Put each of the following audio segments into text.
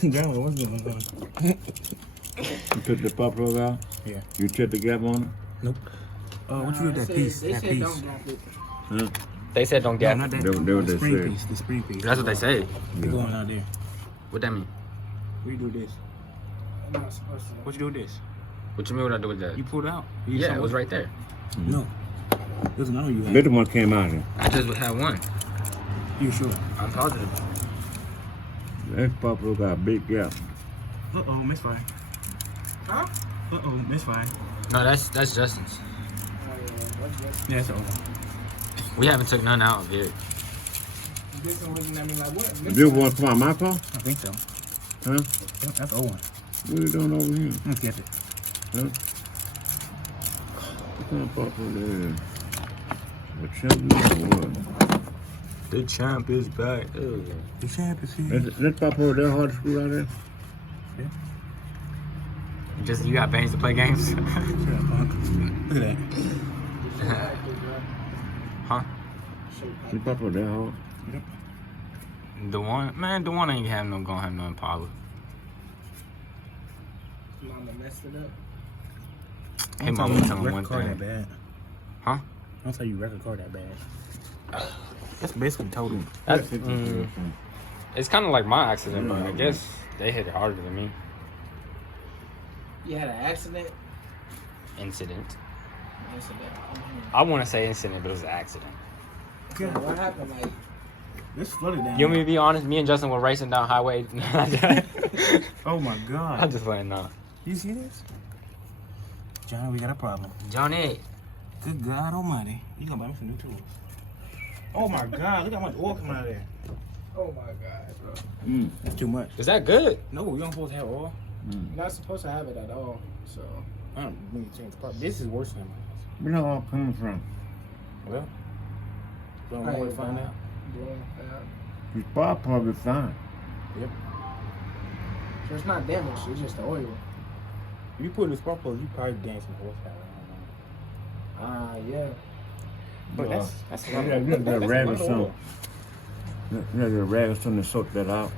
Generally, what's going on? You took the pop plug out? Yeah. You checked the gap on it? Nope. What you do with that piece? They That said piece. don't gap it. Huh? They said don't No, gap. not that. That what The they spring said. piece. The spring piece. That's what they say. You going out there? What that mean? What you do with this? I'm not supposed to. What you do with this? What you mean what I do with that? You pulled it out. You Yeah, saw it was right there. No. It was another you had. Better one came out here. I just had one. You sure? I'm positive. That pop plug got a big gap. Uh-oh, misfire. Huh? Uh-oh, misfire. No, that's Justin's. Oh, yeah. What's this? Yeah, it's over. We haven't took none out of here. This one looking at me like, what? This one from my car? I think so. Huh? Yep, that's the old one. What are you doing over here? Let's get it. Huh? What kind of pop plug that is? A champion or what? The champ is back. The champ is here. That pop plug that hard to screw out there? Just you got bangs to play games? Shut up, punk. Look at that. Huh? That pop plug that hard? The one ain't gonna have no Impala. Mama messed it up. Hey, mama, tell him Record one car that thing. bad. Huh? Don't tell you record car that bad. That's basically total. It's kind of like my accident, but I guess they hit it harder than me. You had an accident? Incident. Incident. I want to say incident, but it was an accident. So what happened? Like, This flooded down. You want me to be honest? Me and Justin were racing down highway. Oh my I'm god. just playing now. You see this? John, we got a problem. Johnny. Good God almighty. You gonna buy me some new tools. Oh my god, look how much oil coming out of there. oh my God, bro. That's too much. Is that good? No, you don't supposed to have oil. You're not supposed to have it at all. So, I don't need to change the part. This is worse than mine. Where that all coming from? Well, don't know where to find out. blowing out. Your spark plug is fine. Yep. So it's not damaged. It's just the oil. If you put in the spark plug, you probably gain some horsepower. Yeah. But that's a lot. Yeah, you got That's a a rag or lot of something. oil. You got a rag or something to soak that out.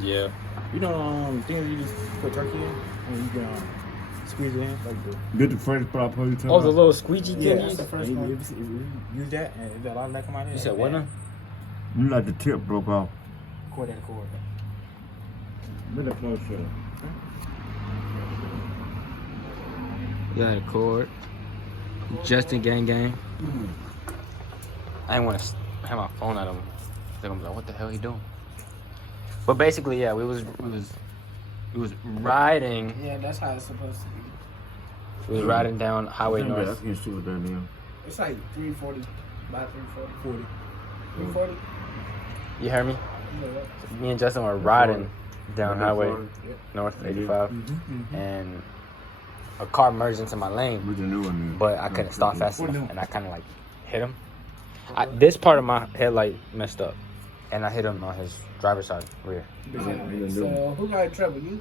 Yeah. You know, things you just put turkey in and you can squeeze it in like the. Get the first spark plug you talking Oh, the about? little squeegee Yeah, thing? that's the first one. If you use that and if a lot of that come out of it. You said what now? You like the tip broke off. Cord that cord. Get the close shut. Yeah, the cord. Justin gang. I didn't want to have my phone at him. They're gonna be like, what the hell he doing? But basically, yeah, we was riding. Yeah, that's how it's supposed to be. We was riding down Highway I North. can't see what that is. It's like 340, about 340. 40. 340? You hear me? Yeah. Me and Justin were riding down Highway Yep. North 85, and a car merged into my lane. With the new one. But I couldn't stop fast enough, and I kind of like hit him. This part of my headlight messed up, and I hit him on his driver's side rear. So who got in trouble? You?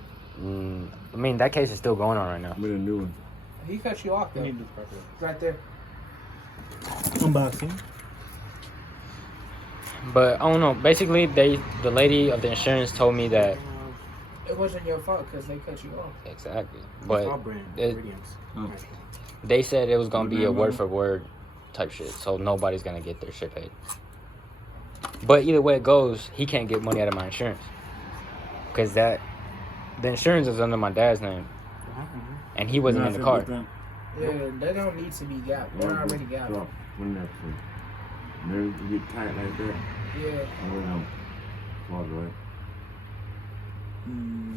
I mean, that case is still going on right now. With a new one. He cut you off though. You need to do spark plug. Right there. Unboxing. But I don't know. Basically, the lady of the insurance told me that It wasn't your fault because they cut you off. exactly. Our But brand. it- Ingredients. they said it was gonna be a word for word type shit, so nobody's gonna get their shit paid. But either way it goes, he can't get money out of my insurance because the insurance is under my dad's name, and he wasn't in the car. Yeah, they don't need to be gapped. They're already gapped. When that's it. Maybe you get tight like that. Yeah. I don't know. Fall right.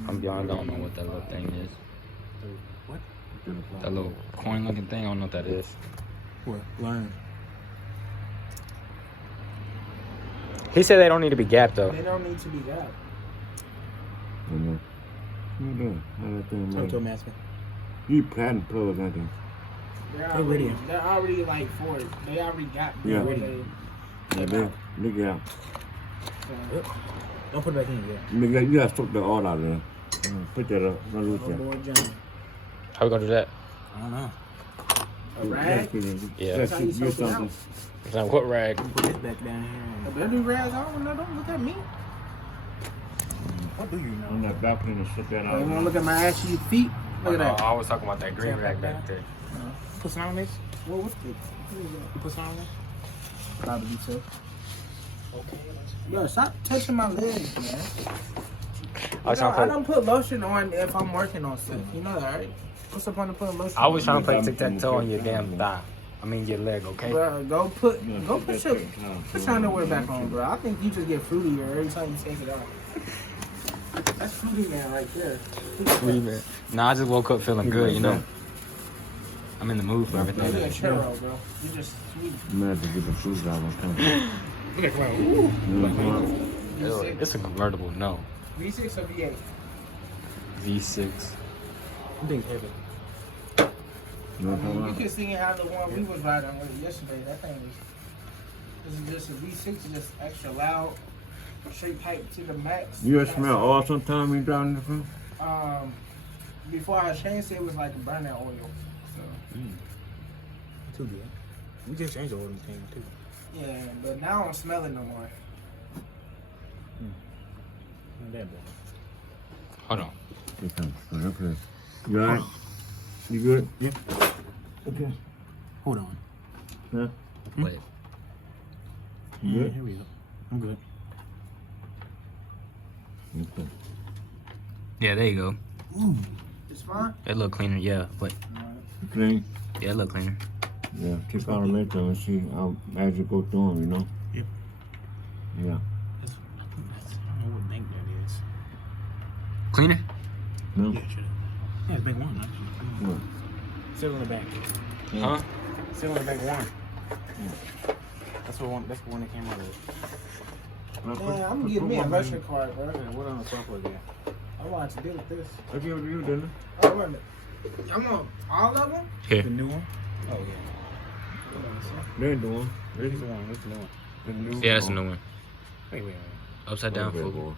I'm beyond. I don't know what that little thing is. What? That little coin-looking thing. I don't know what that is. What? Learn. He said they don't need to be gapped though. They don't need to be gapped. What you doing? How that thing Talk work? to a master. You platinum plug, I think. They're already like for it. They already got Yeah. They Yeah, look out. Don't put it back in yet. You gotta soak the oil out of there. Put that up. Don't lose Oh, that. boy, John. How we gonna do that? I don't know. A rag? Yeah. That's how you Get soak it something. out. It's like, what rag? Put this back down here. But they do rags. I don't know. Don't look at me. What do you On know? that balcony and sit that You out. wanna look at my ashy feet? Look at that. I was talking about that green rack back there. Put some on this? What was the? What is that? You put some on this? Probably so. Okay. Yo, stop touching my legs, man. I was I trying to don't put lotion on if I'm working on stuff. You know that, right? What's the point of putting lotion? I was on? trying to play tic-tac-toe on your damn thigh. I mean your leg, okay? Bro, go put your underwear back on, bro. I think you just get fruitier every time you take it off. That's fruity man right there. Nah, I just woke up feeling good, you know? I'm in the mood for You're a everything. churro, bro. You just sweet. I'm gonna have to get the shoes out. Look at that. Ooh. V6, It's a convertible, no. V6 or V8? V6. I'm being heavy. You can see how the one we was riding with yesterday. That thing was. This is just a V6, just extra loud, straight pipe to the max. You ever smell awesome time you driving the front? Before I changed it was like a burnout oil. So Too good. We just changed the oil thing too. yeah, but now I don't smell it no more. Not that bad. Hold on. Okay. You alright? You good? Yeah. Okay. Hold on. Huh? Wait. You Yeah, good? here we go. I'm good. Okay. Yeah, there you go. It's fine. It look cleaner, yeah. But You clean? yeah, it look cleaner. Yeah. Check out the later and see how as you go through them, you know? Yep. Yeah. I don't know what bank that is. Cleaner? No? Yeah, sure. Yeah, it's bank one. Actually. What? Still in the back. Huh? Still in the bank one. That's the one. That's the one that came out of it. Yeah, I'm getting me a Russian card, bro. What on the software there? I want to deal with this. I give it to you, didn't Oh, wait a minute. I want all of them? Here. The new one? Oh yeah. I? They're the one. This is the one. This is the new one. The new Yeah, that's a new one. Wait. Upside down, Okay, fool. boy.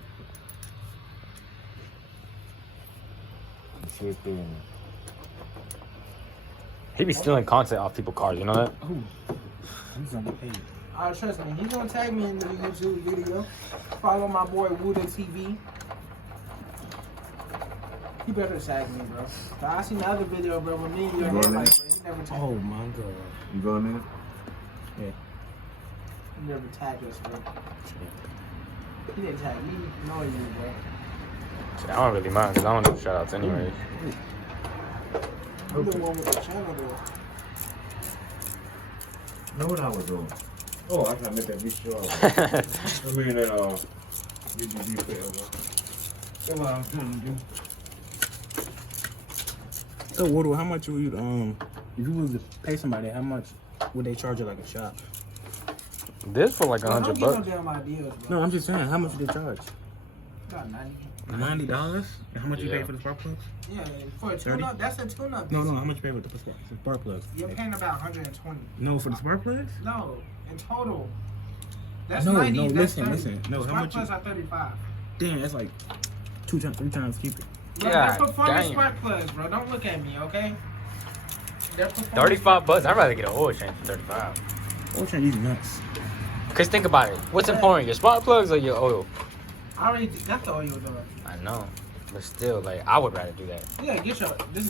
Let's see if they- He be stealing content off people's cars, you know that? Ooh. He's on the page. Trust me, he's gonna tag me in the YouTube video. Follow my boy Wuda TV. He better tag me, bro. But I seen the other video, bro, with me and your Go head on like, there. bro. He never tagged Oh my god. You going there? He never tagged us, bro. He didn't tag me, nor you, bro. I don't really mind because I don't do shout outs anyways. I'm the one with the channel, though. Know what I was doing? Oh, I gotta make that be sure. I mean that UGB forever. That's what I'm trying to do. So, Woodward, how much would you if you was to pay somebody, how much would they charge you like a shop? This for like Bro, don't $100 get no bucks. damn ideas, bro. No, I'm just saying, how much would they charge? About 90. $90? And how much you Yeah. pay for the spark plugs? Yeah, for a tune-up, that's a tune-up. No, how much you pay for the spark plugs? You're paying about 120. No, for the spark plugs? No, in total. That's No, 90. no, that's listen, 30. listen. No, how Spark much you- plugs are 35. Damn, that's like 3 times cheaper. Yeah, God they're performance damn. spark plugs, bro. Don't look at me, okay? They're performance 35 bucks? I'd rather get an oil change for 35. Oil change is nuts. Cause think about it. What's important, your spark plugs or your oil? I already got the oil done. I know. But still, like, I would rather do that. Yeah, just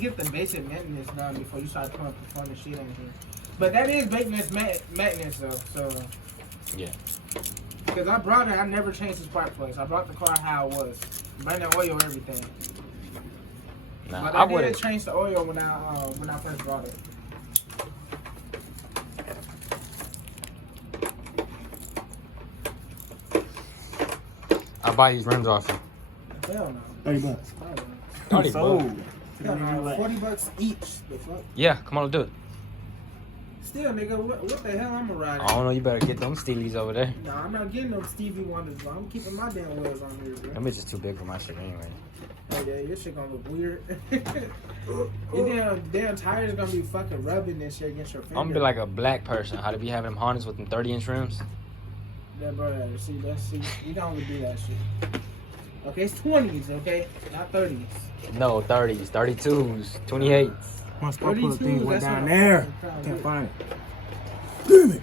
get the basic maintenance done before you start putting performance shit on here. But that is maintenance though, so. Yeah. Because I brought it, I never changed the spark plugs. I brought the car how it was. Burn the oil, everything. Nah, But I I did would've. change the oil when I first brought it. I'll buy these rims off you. Hell no. $30. Hell no. 30 Sold. bucks. Hell no. $40 each. The fuck? Yeah, come on, let's do it. Still, nigga, what the hell I'm gonna ride? I don't know, you better get them Steelies over there. Nah, I'm not getting no Stevie Wonders, bro. I'm keeping my damn wheels on here, bro. Them bitches too big for my shit anyway. Oh yeah, your shit gonna look weird. Your damn tires gonna be fucking rubbing this shit against your finger. I'm gonna be like a black person. How to be having them Hondas with them 30-inch rims? Yeah, bro, see, you don't wanna do that shit. Okay, it's 20s, okay? Not 30s. No, 30s, 32s, 28s. My spark plug 32, thing went that's down what there. I'm trying to Can't do. find it. Damn it.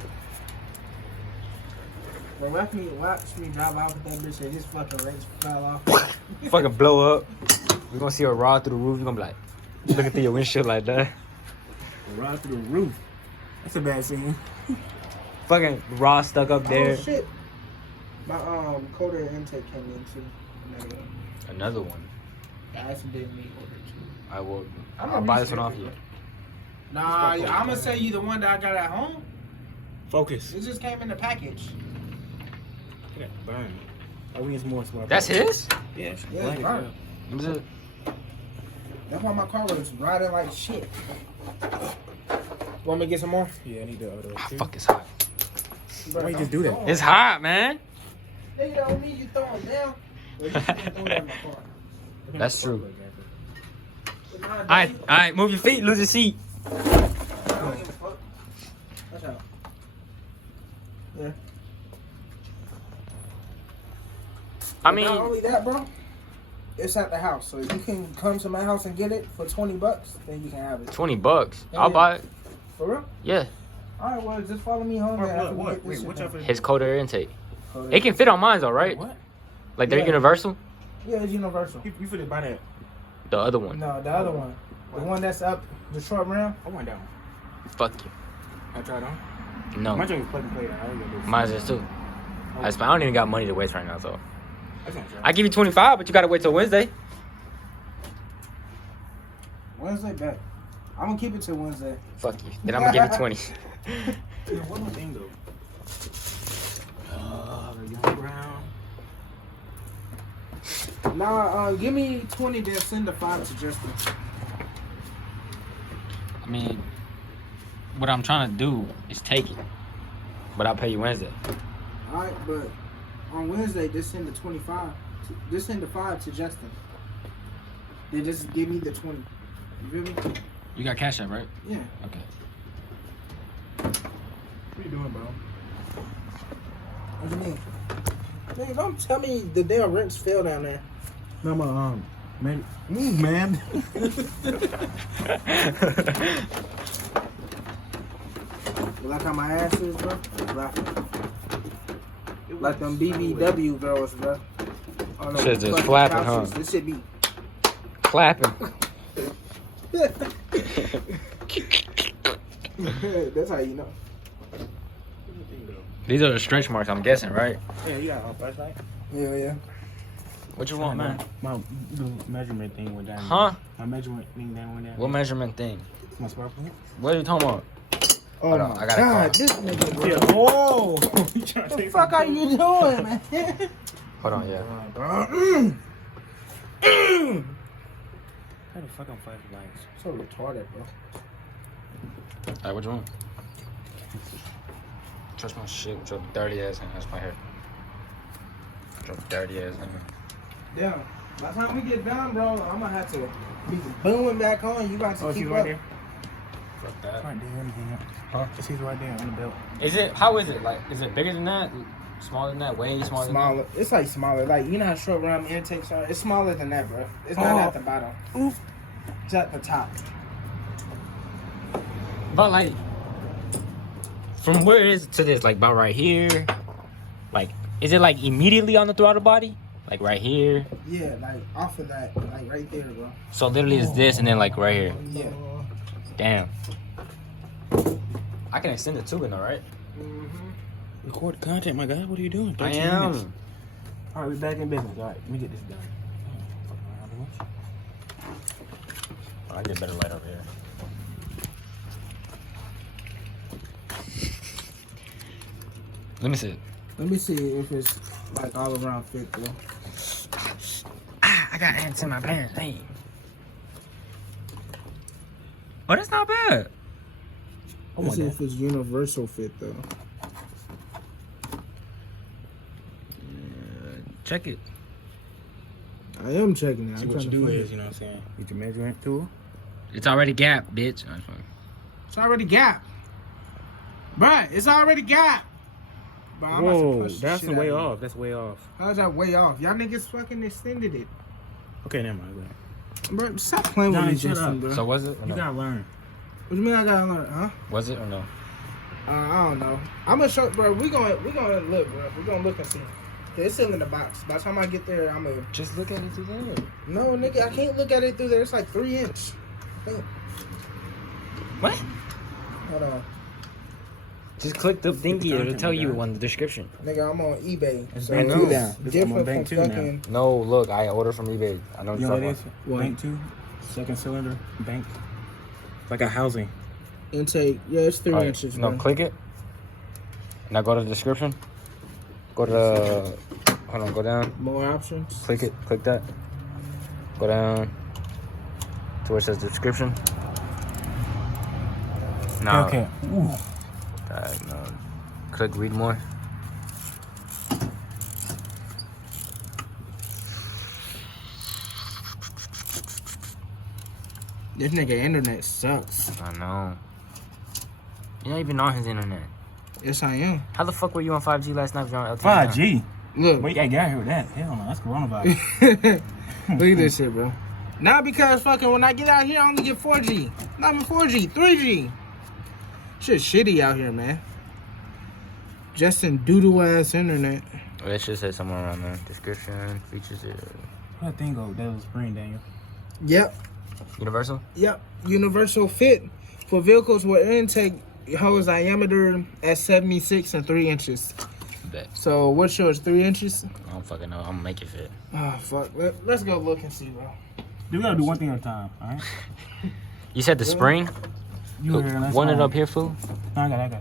Bro, watch me drive out with that bitch and his fucking wrench fell off. Fucking blow up. We're gonna see a rod through the roof. You're gonna be like, looking through your windshield like that. Rod through the roof. That's a bad scene. Fucking rod stuck up there. Oh shit. My coder intake came in too. Another one. I accidentally ordered two. I will. I'm I'll buy this one off you. Nah, I'm gonna sell you the one that I got at home. Focus. It just came in the package. Yeah, burn. Oh, we need some more smart. That's his? Yeah, it's Yeah, black it's as burnt. hell. What is it? That's why my car was riding like shit. Want me to get some more? Yeah, I need the other Ah, two. fuck, it's hot. Why you just do that? It's hot, man. Nigga don't need you throwing down. Well, you can't throw that in my car. That's true. But nah, Alright, move your feet, lose your seat. I don't give a fuck. Watch out. Yeah. I Not mean, only that, bro. It's at the house, so if you can come to my house and get it for $20, then you can have it. $20. Yeah, I'll yeah. buy it. For real? Yeah. All right, well, just follow me home. and after we What? get this Wait, shit what's done. up for His cold air intake. So, It can fit on mine though, right? What? Like they're Yeah. universal? Yeah, it's universal. You finna buy that? The other one. No, the other one. The one that's up, the short rim. I want that one. Fuck you. I tried on. No. My joint is plug and play. I ain't gonna do it. Mine's is too. I don't even got money to waste right now, so. That's not true. I give you 25, but you gotta wait till Wednesday. Wednesday back. I'm gonna keep it till Wednesday. Fuck you. Then I'm gonna give you 20. Yeah, one more thing though. The young brown. Nah, give me 20, then send the 5 to Justin. I mean, what I'm trying to do is take it. But I'll pay you Wednesday. All right, but on Wednesday, just send the 25. Just send the 5 to Justin. Then just give me the 20. You feel me? You got Cash App, right? Yeah. Okay. What you doing, bro? What do you mean? Nigga, don't tell me the damn wrench fell down there. No, my man. Move, man. You like how my ass is, bro? Like them BBW girls, bro. Oh, no, Shit just fucking flapping, couches. huh? This should be. Clapping. That's how you know. These are the stretch marks, I'm guessing, right? Yeah, you got a flashlight. Yeah. What you want, man? My the measurement thing went down. Huh? My measurement thing down went down. What measurement thing? My smartphone. What are you talking about? Oh Hold on, my I gotta God, call. this nigga, bro. Yeah. Oh. What the fuck are you doing, man? Hold on, yeah. How the fuck I'm flashlights? So retarded, bro. Alright, what you want? Touch my shit with your dirty ass hand. That's my hair. Your dirty ass hand. Yeah. By the time we get done, bro, I'm gonna have to be booming back on. You got to Oh, keep she's up. right there. Fuck It's that. right there. Anything? Huh? She's right there on the belt. Is it, how is it? Like, is it bigger than that? Smaller than that? Way smaller than Smaller. It's like smaller. Like, you know how short round intakes are? It's smaller than that, bro. It's not at the bottom. Oof. It's at the top. that? But like, from where it is to this, like about right here, like, is it like immediately on the throttle body? Like right here? Yeah, like off of that. Like right there, bro. So literally it's this and then like right here. Yeah. Damn. I can extend it too, though, right? Mm-hmm. Record content, my guy. What are you doing? I 13 am. minutes. All right, we're back in business. All right, let me get this done. I get better light over here. Let me see it. Let me see if it's like all around fit, though. I got ants in my pants. Hey. Oh, that's not bad. Let's see if it's universal fit, though. Check it. I am checking it. See I'm what you trying do to find is, it. you know what I'm saying? With your measurement tool. It's already gapped, bitch. It's already gap. Bruh, it's already gap. But I'm about to Whoa, push the that's shit way out of off. That's way off. it. How's that way off? Y'all niggas fucking extended it. Okay, never mind. Go ahead. Bro, stop playing with Johnny, me, shut Justin, up. bro. So was it? Or You no? gotta learn. What do you mean I gotta learn, huh? Was it or no? I don't know. I'm gonna show, bro. We gonna look, bro. We gonna look and see. It's still in the box. By the time I get there, I'm gonna. Just look at it through there. No, nigga, I can't look at it through there. It's like 3 inch. What? Hold on, Just click the thingy. It'll content, tell you nigga. on the description. nigga. I'm on eBay. It's So bank it's two now. I'm on different bank from two now. fucking. No, look, I ordered from eBay. I know You know what it is? What? Bank 2, second cylinder, bank. Like a housing. Intake. Yeah, it's 3 Alright, inches. no, bro. click it. Now go to the description. Go to. Hold on, go down. More options. Click it. Click that. Go down to where it says description. Now, Okay. Ooh. no. Click read more. This nigga internet sucks. I know. You're not even on his internet. Yes, I am. How the fuck were you on 5G last night if you're on LTE? 5G. Look. Wait, I got here with that. Hell no, that's coronavirus. Look at this shit, bro. Not because fucking when I get out here, I only get 4G. Not even 4G, 3G. Shit shitty out here, man. Justin doodle ass internet. Oh, that should say somewhere around there. Description, features, What that thing go? That was spring, Daniel. Yep, universal. yep. Universal fit for vehicles with intake hose diameter at 76 and 3 inches. Bet. So what's yours? 3 inches? I don't fucking know. I'm gonna make it fit. Oh fuck. Let's go look and see, bro. We gotta do one thing at a time, alright? You said the spring? You were here last One it time. up here, fool? No, I got it.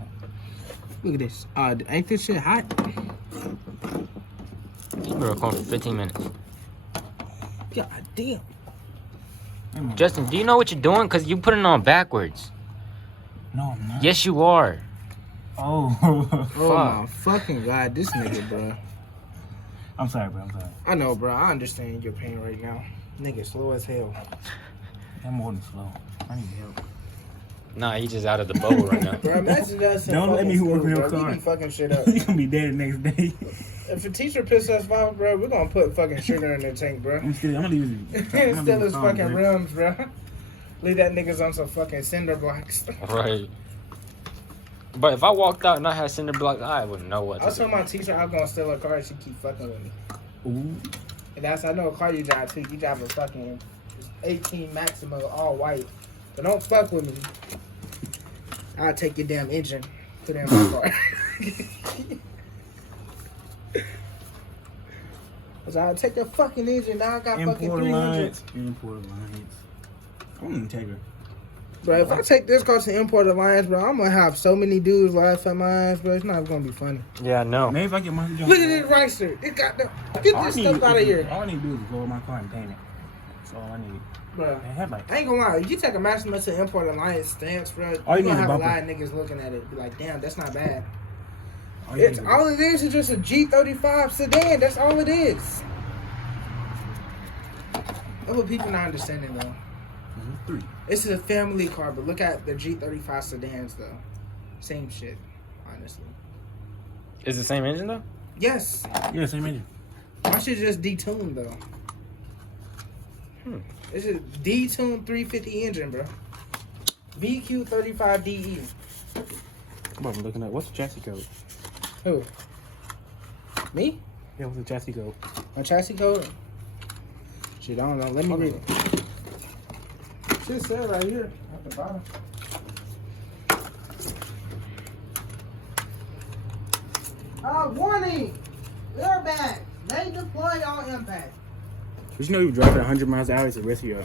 Look at this. Ain't this shit hot? You've been recording for 15 minutes. God damn. Justin, do you know what you're doing? Because you putting it on backwards. No, I'm not. Yes, you are. Oh. Oh my fucking god, this nigga, bro. I'm sorry, bro. I'm sorry. I know, bro. I understand your pain right now. Nigga, slow as hell. I'm more than slow. I need help. Nah, he just out of the bubble right now. Bro, imagine us in Don't let fucking me work school, on your bro. car. We be fucking shit up. You gonna be dead the next day. If a teacher pisses us off, bro, we're gonna put fucking sugar in the tank, bro. I'm gonna leave it. Still his fucking rims, bro. Leave that niggas on some fucking cinder blocks. Right. But if I walked out and I had cinder blocks, I wouldn't know what I to told do. my teacher I was gonna steal a car and she keep fucking with me. Ooh. And that's, I know a car you drive too. You drive a fucking 18 Maxima, all white. But don't fuck with me. I'll take your damn engine. Put it in my car. Cause I'll take your fucking engine. Now I got fucking Import 300. lines. Import lines. I'm gonna take her. Bro, if I take this car to Import Alliance, bro, I'm gonna have so many dudes laugh at my ass, bro. It's not gonna be funny. Yeah, no. Maybe if I get my Look at this Ricer. It got the, get this stuff out of here. All I need to do is lower my car and paint it. That's all I need. Bro, They have like I ain't gonna lie. If you take a Maxima to Import Alliance stance, bro, All you you gonna need is have a bumper. lot of niggas looking at it. Be like, damn, that's not bad. all you It's need all it is just a G35 sedan. That's all it is. That's what people not understanding though. Three. This is a family car, but look at the G35 sedans though. Same shit, honestly. Is it the same engine though? Yes, Yeah, same engine. my shit just detuned though. This is detuned 350 engine, bro. VQ35DE. I'm about to looking up. What's the chassis code? Who? Me? Yeah, what's the chassis code? My chassis code? Shit, I don't know. Let me read it. Shit said right here at the bottom. Warning! Airbag! They deploy on impact. But you know you drive at 100 miles an hour, it's a risk your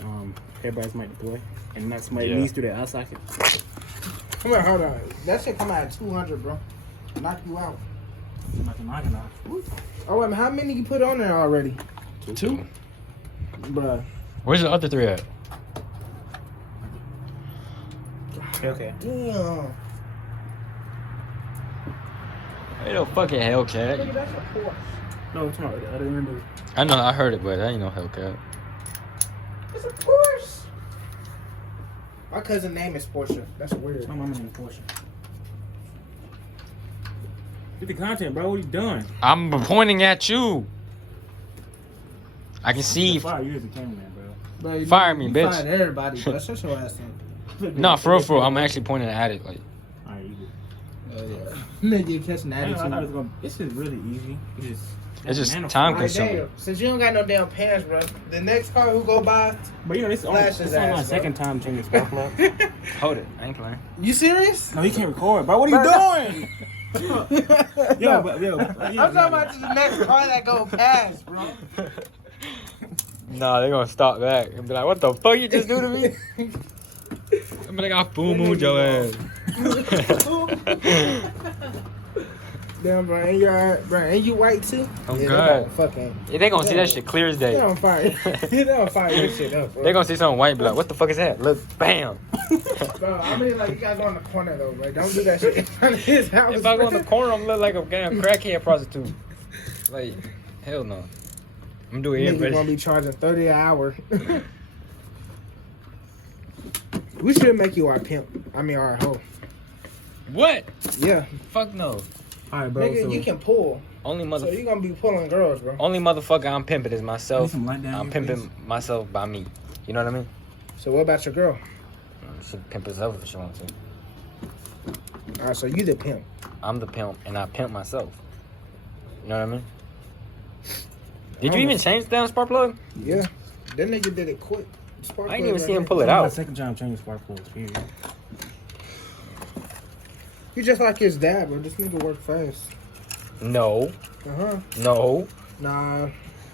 airbags might deploy. And that's somebody Yeah. needs through the eye socket. Come here, hold on. That shit come out at 200, bro. Knock you out. I'm not gonna knock it off. Oh, wait, how many you put on there already? Two? Bruh. Where's the other three at? Okay. Damn. Ain't no fucking Hellcat. Nigga, that's a Porsche. No, it's not. I don't remember. I know, I heard it, but that ain't no Hellcat. It's a Porsche. My cousin's name is Porsche. That's weird. My mama named Porsche. Get the content, bro. What you doing? I'm pointing at you. I can see. Fire, you're the cameraman, bro. Bro, Fire me, you bitch. fired everybody, bro. Shut your ass in. No, for real, I'm actually pointing at it. Like, Alright, you Nigga catching I thought it was attitude. gonna. This is really easy. It's just banana time float. Like, consuming. damn, since you don't got no damn pants, bro, the next car who go by, But you know, this is only, Flash this his is only my ass, bro. second time changing spark plug. Hold it. I ain't playing. you serious? No, you can't record, bro. What are you doing? Yo, but yo, I'm talking about the next car that go past, bro. Nah, they gonna stop back and be like, "What the fuck you just do to me?" I'm like, "I full mooned your ass." Damn, bro, ain't you white too? Oh, yeah, God. Fucking. Yeah, they gonna see that shit clear as They day. don't fire. They don't fire this shit up, bro. They gonna see something white, and be like, "What the fuck is that?" Look, bam. Bro, how many like you guys go in the corner though, bro? Don't do that shit in front of his house. If I go in the corner, I'm look like a damn crackhead prostitute. Like, hell no. I'm doing it. Nigga gonna be charging $30 an hour. We should make you our pimp. I mean our hoe. What? Yeah, Fuck no. All right, bro. nigga, So you can pull. Only So you mother. gonna be pulling girls, bro. Only motherfucker I'm pimping is myself. Need some light down I'm here, pimping myself by me. You know what I mean? So what about your girl? She can pimp herself if she wants to. Alright, so you the pimp. I'm the pimp, and I pimp myself. You know what I mean? Did you even change the damn spark plug? Yeah. That nigga did it quick. Spark I ain't plug even see him right pull This it is my out. second time changing spark plugs. Period. here. You just like his dad, bro. This nigga work fast. No, Uh-huh. no. Nah.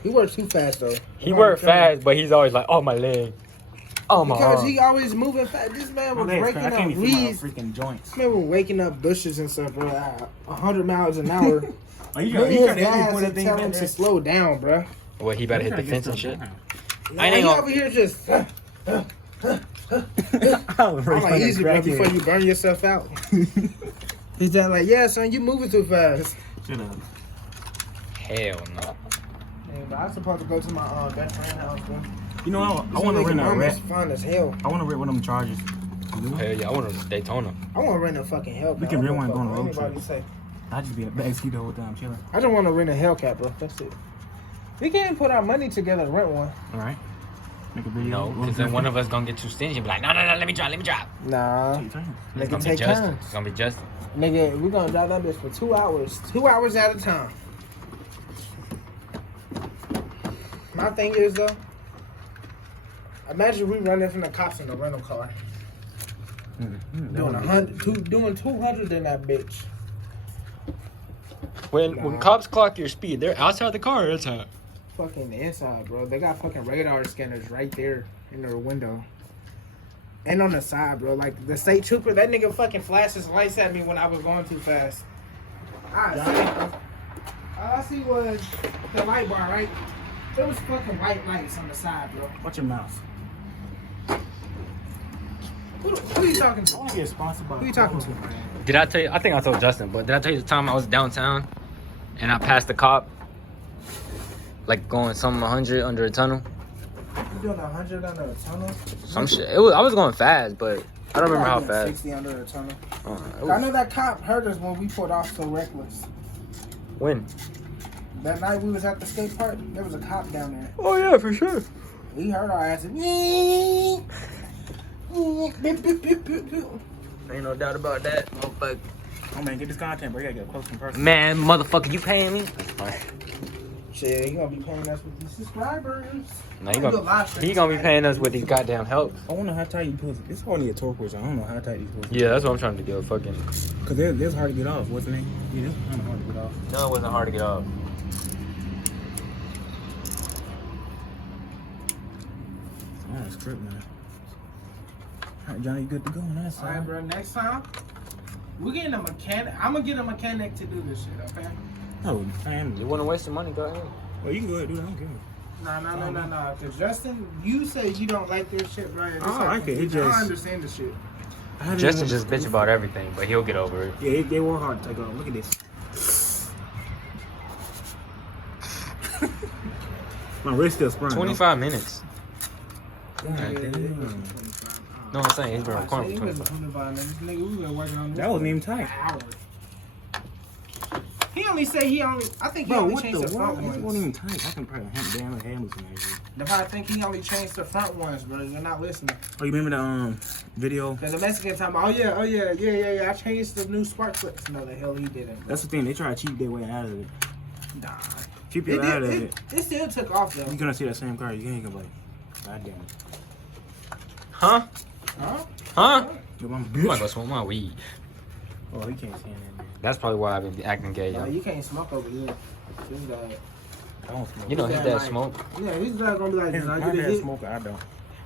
He works too fast though. He worked fast, but he's always like, "Oh my leg, oh my Because arm." he always moving fast. This man My was legs, raking I up can't even feel my weeds. freaking joints. This man was waking up bushes and stuff, bro. At 100 miles an hour. Oh, you His got to dad help me has put to that thing tell back him there. to slow down, bro. Well, he better hit the fence and shit. Nah, I ain't he gonna- over here just. I'm I'm like, easy, bro, before you burn yourself out. He's just like, yeah, son, you moving too fast. Shut up. Hell no. Yeah, but I'm supposed to go to my best friend's house, bro. You know, I want to rent a It's rat. fun as hell. I want to rent one of them Chargers. Hell yeah, I want to Daytona. I want to rent a fucking Hellcat. We can rent one I don't going on a road give a fuck what anybody say. I just be a backseat the whole time, chilling. I just want to rent a Hellcat, bro. That's it. We can't put our money together and rent one. All right. Make a video. No, because then one of us gonna get too stingy and be like, "No, let me drive. Nah. It's Nigga, gonna be take Justin. turns. It's gonna be Justin. Nigga, we're going to drive that bitch for 2 hours. 2 hours at a time. My thing is, though, imagine we running from the cops in a rental car. Doing 200 in that bitch. When Nah. cops clock your speed, they're outside the car or inside. Fucking inside, bro. They got fucking radar scanners right there in their window. And on the side, bro. Like, the state trooper, that nigga fucking flashed his lights at me when I was going too fast. All I see was the light bar, right? There was fucking white lights on the side, bro. Watch your mouth. Who you talking I to? want to get sponsored by. Who you talking to? Did I tell you? I think I told Justin, but did I tell you the time I was downtown and I passed the cop, like going something 100 under a tunnel? You doing 100 under a tunnel? Some shit. I was going fast, but I don't remember how Doing fast. 60 under a tunnel. It I was- know that cop heard us when we pulled off so reckless. When? That night we was at the skate park, there was a cop down there. Oh yeah, for sure. He heard our asses. Ain't no doubt about that, motherfucker. Oh man, get this content, bro. You gotta get close in person. Man, motherfucker, you paying me? Shit, he gonna be paying us with these subscribers. No, he gonna be paying us with these goddamn helps. I wonder how tight you pussy. This only a torque push. I don't know how tight these pussy. Yeah, that's what I'm trying to get. Fucking. Cause they're hard to get off. What's the name? Yeah, this kind of hard to get off. No, it wasn't hard to get off. Oh, that's trip, man. All right, Johnny, you good to go on that side? Alright, bro, next time, we're getting a mechanic. I'm gonna get a mechanic to do this shit, okay? Oh, family. You wanna waste your money? Go ahead. Well, you can go ahead and do that. I don't care. Nah. Cause Justin, you say you don't like this shit, bro. and it's I like it. It I don't just- understand the shit. I haven't Justin even- just bitch about everything, but he'll get over it. Yeah, they were hard to take off. Look at this. My wrist still sprung. 25 minutes. God damn. No, I'm saying he's been recording It for wasn't 25. 25 minutes. Nigga, we been working on this That wasn't even for an tight. hour. He only only say he only. I think he Bro, only what changed the the front world? This ones. wasn't even tight. I can probably hunt down the handles and everything. That's why I think he only changed the front ones, bro. You're not listening. Oh, you remember the video? Cause the Mexican talking about, oh yeah. I changed the new spark plugs. No, the hell he didn't. Bro. That's the thing. They try to cheat their way out of it. Nah. Keep you out of it. It still took off though. You're gonna see that same car. You ain't gonna like, God damn it. Huh? Huh? Huh? Yo, I'm You might go smoke my weed. Oh, he can't stand that, man. That's probably why I've been acting gay, No, yo. you can't smoke over here. This guy. I don't smoke. You know his Yeah, dad like- smoke. Yeah, he's not gonna be like, His, nah, my you dad's did smoker. I don't.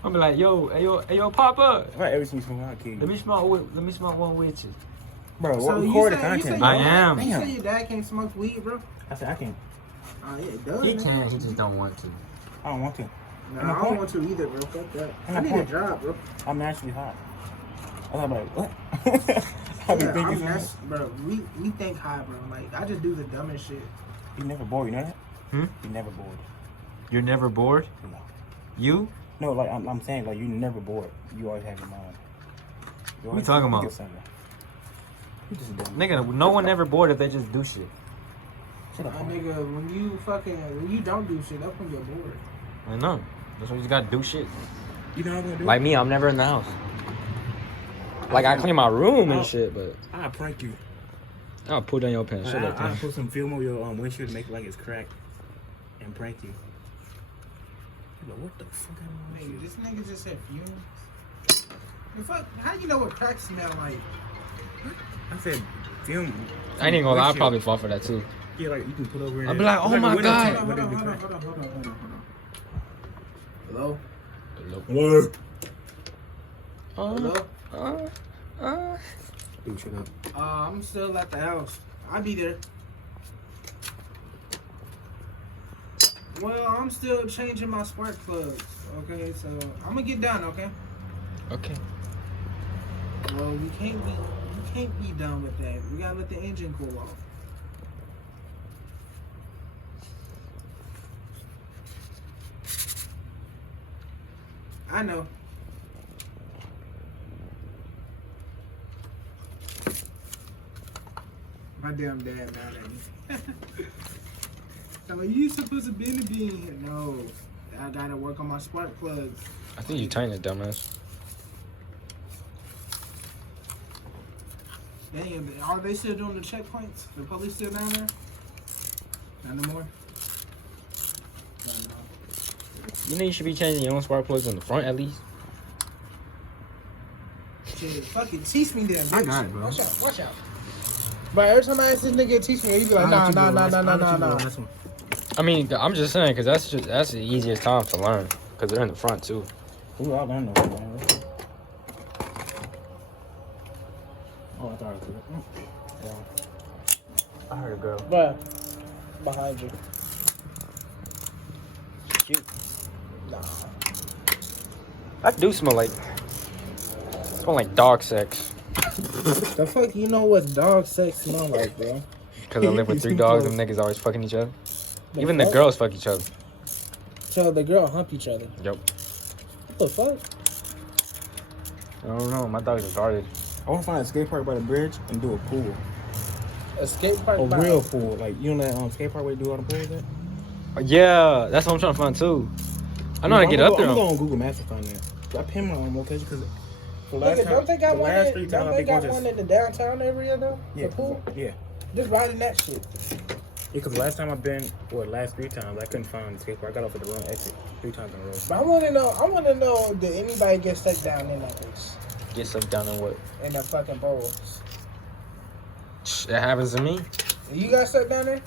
I'm be like, yo, Papa. If I ever see smoke, I'll kill you. Let me smoke one with you. Bro, So what you record the say- you say content? I your am. dad- You Damn. say your dad can't smoke weed, bro? I said I can't. Oh yeah, it does. He man. can, he just don't want to. I don't want to. Nah, I'm I a don't point. want to either, bro. Fuck that. I'm I a need a point. job, bro. I'm naturally hot. I'm like, what? I be Yeah, thinking, bro, we think high, bro. Like, I just do the dumbest shit. you never bored, you know that? Hmm? You never bored. You're never bored? No. You? No, like I'm saying, like you never bored. You always have your mind. What you talking about? You just dumb. Nigga, no one ever bored if they just do shit. Shut up. My nigga, when you don't do shit, that's when you're bored. I know. That's why you just gotta do shit. You know what I'm gonna do? Like me, I'm never in the house. Like I clean my room and shit, but I'll prank you. I'll put down your pants. Shut up, I'll man. put some film on your windshield to make it like it's cracked and prank you. You're like, what the fuck? Nigga, this nigga just said fumes. The fuck? How you know what crack smell like? I said film. I ain't even gonna lie, I'll windshield. probably fall for that too. Yeah, like you can put over. I'll be like, oh my God. Hold on. Hello? What? Hello? Dude, shut up. I'm still at the house. I'll be there. Well, I'm still changing my spark plugs. Okay, so I'm gonna get done. Okay. Okay. Well, you can't be done with that. We gotta let the engine cool off. I know. My damn dad mad at me. So you supposed to be in here? No, I gotta work on my spark plugs. I think you tighten it, dumbass. Damn, are they still doing the checkpoints? The police still down there? Not no more. You know you should be changing your own spark plugs in the front at least. Shit, fucking teach me then, bitch. I got it, bro. Watch out. But every time I ask this nigga to teach me, he be like, nah. I mean, I'm just saying because that's the easiest time to learn because they're in the front too. Ooh, I learned those, man. Oh, I thought it was good. Yeah. I heard a girl. Bruh, behind you. Cute. Nah. I do smell like dog sex. The fuck you know what dog sex smell like, bro? Because I live with 3 dogs, them niggas always fucking each other. Even the fuck? girls fuck each other. So the girl hump each other. Yep. What the fuck? I don't know. My dog's retarded. I want to find a skate park by the bridge and do a pool. A skate park? A by- real pool. Like, you know that skate park where they do all the pools at? Yeah, that's what I'm trying to find too. I know how to get up there. I'm going on Google Maps to find that. I pinned my own location because the last Nigga, time, don't they got the one? last 3 times Don't I've they been got going one to... in the downtown area though? Yeah, The pool? yeah. Just riding that shit. Because last time I've been, or last 3 times, I couldn't find the skate park. I got off at the wrong exit 3 times in a row. But I want to know, did anybody get stuck down in that place? Get stuck down in what? In the fucking bowls. That happens to me. You got stuck down there?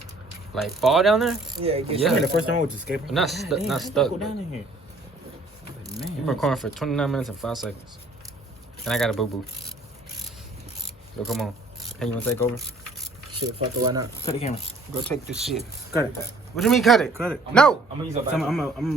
Like fall down there? Yeah, get Yeah. I mean, the stuck first down time I went to skate park. Not God stu- damn, not how did I stuck, go but- down in here. Man, You've been recording for 29 minutes and 5 seconds. And I got a boo-boo. So come on. Hey, you want to take over? Shit, fuck it, why not? cut the camera. Go take this shit. Cut it. What do you mean cut it? Cut it. No! I'm going to use up I'm